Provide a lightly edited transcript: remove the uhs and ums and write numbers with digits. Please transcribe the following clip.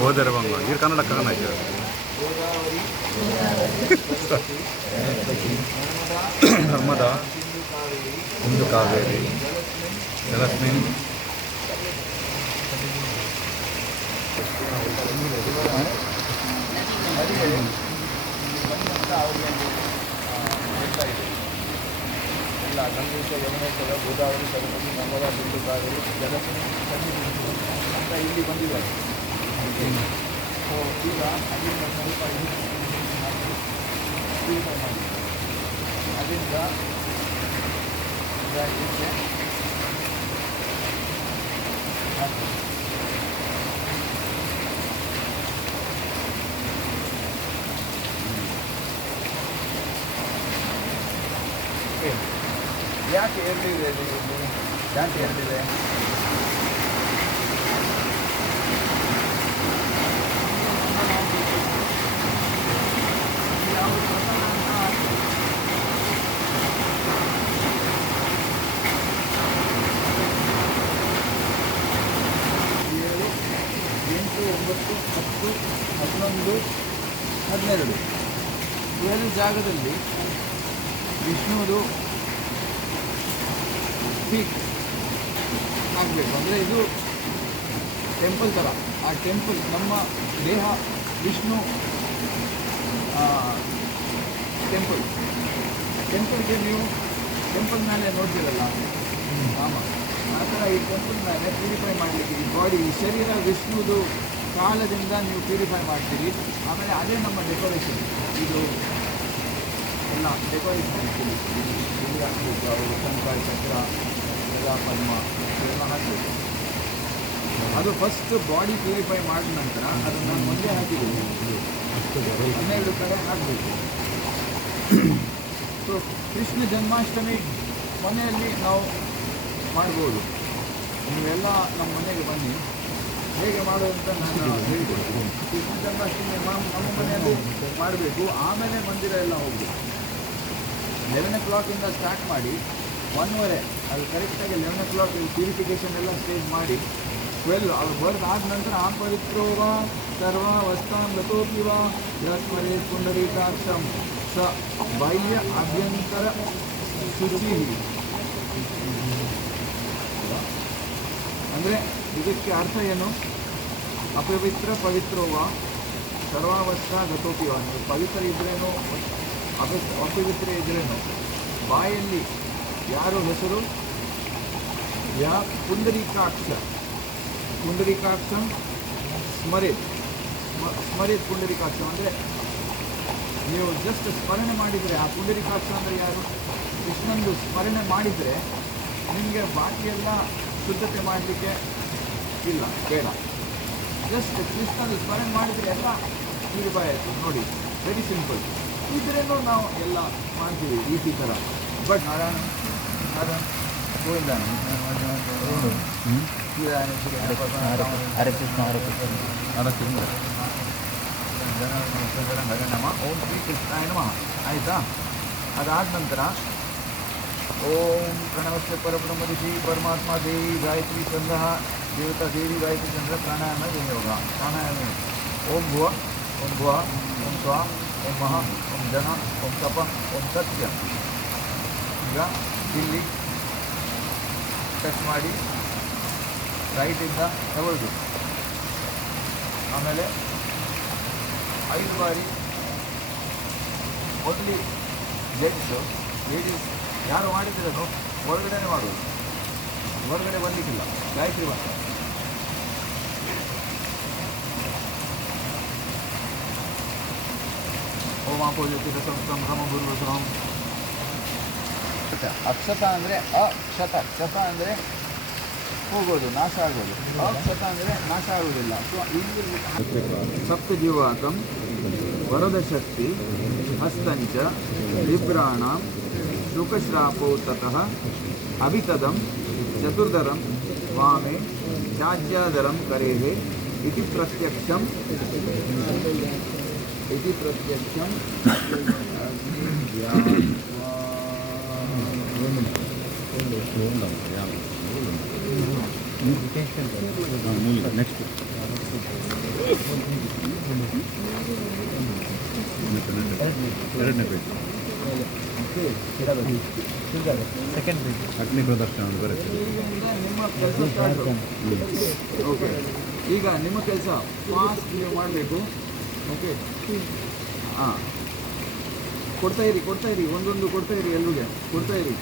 ಹೋದರೆ ಬಂಗ ಇದು ಕನ್ನಡ ಆಯ್ತು ನರ್ಮದಾ ಸಿಂಧು ಕಾವೇರಿ ಜಲಸ್ಮಿನ್ ಎಲ್ಲ ಗಂಗೇಶ ಯಮುನೇಶ್ವರ ಗೋದಾವರಿ ಸರಸ್ವತಿ ನರ್ಮದಾ ಸಿಂಧು ಕಾವೇರಿ ಜಲಸ್ಮಿನ್ ಅಂತ ಇಲ್ಲಿ ಬಂದಿದ್ದಾರೆ. ಸೊ ಈಗ ಅಲ್ಲಿಂದ ಸ್ವಲ್ಪ ಪ್ಯೂರಿಫೈ ಮಾಡಿ ಅದರಿಂದ ಇದಕ್ಕೆ ಹಾಕಿ ಯಾಕೆ ಎರಡಿದೆ ಯಾಕೆ ಎರಡಿದೆ? ಹನ್ನೆರಡು 12 ಜಾಗದಲ್ಲಿ ವಿಷ್ಣುವುದು ಪೀಕ್ ಆಗಬೇಕು. ಅಂದರೆ ಇದು ಟೆಂಪಲ್ ಥರ. ಆ ಟೆಂಪಲ್ ನಮ್ಮ ದೇಹ ವಿಷ್ಣು ಟೆಂಪಲ್ಗೆ ನೀವು ಟೆಂಪಲ್ ಮೇಲೆ ನೋಡ್ತೀರಲ್ಲ ಆ ಥರ ಈ ಟೆಂಪಲ್ ಮೇಲೆ ಪ್ಯೂರಿಫೈ ಮಾಡಲಿಕ್ಕೆ ಈ ಬಾಡಿ ಈ ಶರೀರ ವಿಷ್ಣುದು ಕಾಲದಿಂದ ನೀವು ಪ್ಯೂರಿಫೈ ಮಾಡ್ತೀರಿ. ಆಮೇಲೆ ಅದೇ ನಮ್ಮ ಡೆಕೋರೇಷನ್. ಇದು ಎಲ್ಲ ಡೆಕೋರೇಷನ್ ಮಾಡ್ತೀವಿ. ಇಲ್ಲಿ ಹಾಕಬೇಕು ಅವರು ಶಂಕಾಯಿ ಚಕ್ರ ಎಲ್ಲ ಪದ್ಮ ಇವೆಲ್ಲ ಹಾಕಬೇಕು. ಅದು ಫಸ್ಟ್ ಬಾಡಿ ಪ್ಯೂರಿಫೈ ಮಾಡಿದ ನಂತರ ಅದನ್ನು ಮೊದಲೇ ಹಾಕಿದ್ದೀವಿ 12 ಕಡೆ ಹಾಕಬೇಕು. ಸೊ ಕೃಷ್ಣ ಜನ್ಮಾಷ್ಟಮಿ ಮನೆಯಲ್ಲಿ ನಾವು ಮಾಡ್ಬೋದು. ನೀವೆಲ್ಲ ನಮ್ಮ ಮನೆಗೆ ಬನ್ನಿ, ಹೇಗೆ ಮಾಡೋದು ಅಂತ ನಾನು ಹೇಳ್ಬೋದು. ಕೃಷ್ಣ ಜನ್ಮಾಷ್ಟಮಿ ನಮ್ಮ ಮನೆಯಲ್ಲಿ ಮಾಡಬೇಕು. ಆಮೇಲೆ ಮಂದಿರ ಎಲ್ಲ ಹೋಗಬೇಕು. 11 o'clock ಸ್ಟಾರ್ಟ್ ಮಾಡಿ 1:30 ಅದು ಕರೆಕ್ಟಾಗಿ 11 o'clock ಪ್ಯೂರಿಫಿಕೇಷನ್ ಎಲ್ಲ ಸ್ಟೇಜ್ ಮಾಡಿ 12 ಅವ್ರು ಬರೆದಾದ ನಂತರ ಆ ಪವಿತ್ರೋವ ಸರ್ವ ವಸ್ತಾನ್ ಗತೋಪಿವ ಯಸ್ಮರೇ ಪುಂಡರೀಕಾಕ್ಷಂ ಸ ಬಾಹ್ಯ ಅಭ್ಯಂತರ ಶುಚಿ. ಅಂದರೆ ಇದಕ್ಕೆ ಅರ್ಥ ಏನು? ಅಪವಿತ್ರ ಪವಿತ್ರೋವ ಸರ್ವಾವಸ್ಥ ಗತೋಪಿವ. ಪವಿತ್ರ ಇದ್ರೇನು ಅಪವಿತ್ರ ಇದ್ರೇನು ಬಾಯಲ್ಲಿ ಯಾರು ಹೆಸರು ಪುಂಡರೀಕಾಕ್ಷಂ ಸ್ಮರಿತ್ ಪುಂಡರೀಕಾಕ್ಷಂ. ಅಂದರೆ ನೀವು ಜಸ್ಟ್ ಸ್ಮರಣೆ ಮಾಡಿದರೆ ಆ ಪುಂಡರೀಕಾಕ್ಷ ಅಂದರೆ ಯಾರು? ಕೃಷ್ಣಂದು ಸ್ಮರಣೆ ಮಾಡಿದರೆ ನಿಮಗೆ ಬಾಕಿಯೆಲ್ಲ ಶುದ್ಧತೆ ಮಾಡಲಿಕ್ಕೆ ಇಲ್ಲ, ಬೇಡ. ಜಸ್ಟ್ ಕೃಷ್ಣಂದು ಸ್ಮರಣೆ ಮಾಡಿದರೆ ಎಲ್ಲ ಪ್ಯೂರಿಫೈ ಆಯಿತು. ನೋಡಿ, ವೆರಿ ಸಿಂಪಲ್. ಇದರೇನೋ ನಾವು ಎಲ್ಲ ಮಾಡ್ತೀವಿ ಈ ಥರ. ಬಟ್ ನಾರಾಯಣ ಗೋವಿಂದಾನ ಹರೇ ಕೃಷ್ಣ ಹರೇ ನಮ ಓಂ ಶ್ರೀ ಕೃಷ್ಣಾಯ ನಮಃ. ಆಯಿತಾ? ಅದಾದ ನಂತರ ಓಂ ಪ್ರಣವಸ್ಯ ಪರಬ್ರಹ್ಮ ಋಷಿ ಪರಮಾತ್ಮ ದೇವಿ ಗಾಯತ್ರಿ ಚಂದ್ರ ದೇವತಾ ದೇವಿ ಗಾಯತ್ರಿ ಚಂದ್ರ ಪ್ರಾಣಾಯಾಮ ಯೋಗ. ಪ್ರಾಣಾಯಾಮ ಓಂ ಭುವ ಓಂ ಭುವ ಓಂ ಸ್ವ ಓಂ ಮಹ ಓಂ ಜನ ಓಂ ತಪ ಓಂ ಸತ್ಯ. ಈಗ ಇಲ್ಲಿ ಟಚ್ ಮಾಡಿ ರೈಟಿಂದ ತಗೊಳ್ದು. ಆಮೇಲೆ 5 ಬಾರಿ ಓನ್ಲಿ ಲೇಡೀಸ್ ಯಾರು ಮಾಡಿದ್ರೂ ಹೊರಗಡೆನೇ ಮಾಡೋದು, ಹೊರಗಡೆ ಬರಲಿಕ್ಕಿಲ್ಲ. ಗಾಯತ್ರಿ ಮಂತ್ರ ಓಂ ಆಪೋಜಿತ ಸಂಸ್ಥಂ ರಮ ಗುರುವಸಂ. ಅಕ್ಷತ ಅಂದರೆ ಅಕ್ಷತ. ಕ್ಷತ ಅಂದರೆ ಹೋಗೋದು, ನಾಶ ಆಗೋದು. ಅಕ್ಷತ ಅಂದರೆ ನಾಶ ಆಗೋದಿಲ್ಲ. ಸೊ ಇಲ್ಲಿ ಸಪ್ತಜೀವಾಕಂ ವರದ ಶಕ್ತಿ ಹಸ್ತಂಚ ವಿಭ್ರಾಣಾಂ ಶುಕಶ್ರಾಪೌ ತತಃ ಅಭಿತದಂ ಚತುರ್ಧರಂ ವಾಮೆ ಚಾಜ್ಯಾಧರಂ ಕರೇಹೆ ಇತಿ ಪ್ರತ್ಯಕ್ಷಂ ನೆಕ್ಸ್ಟ್ ಎರಡನೇ ಪೇಜ್ ಅಗ್ನಿ ಪ್ರದರ್ಶನ ಬರುತ್ತೆ. ನಿಮ್ಮ ಕೆಲಸ ಸ್ಟಾರ್ಟ್. ಓಕೆ, ಈಗ ನಿಮ್ಮ ಕೆಲಸ ಫಾಸ್ಟ್ ನೀವು ಮಾಡಬೇಕು. ಓಕೆ, ಹಾಂ, ಕೊಡ್ತಾ ಇರಿ ಒಂದೊಂದು ಕೊಡ್ತಾ ಇರಿ, ಎಲ್ರಿಗೆ ಕೊಡ್ತಾ ಇರಿ.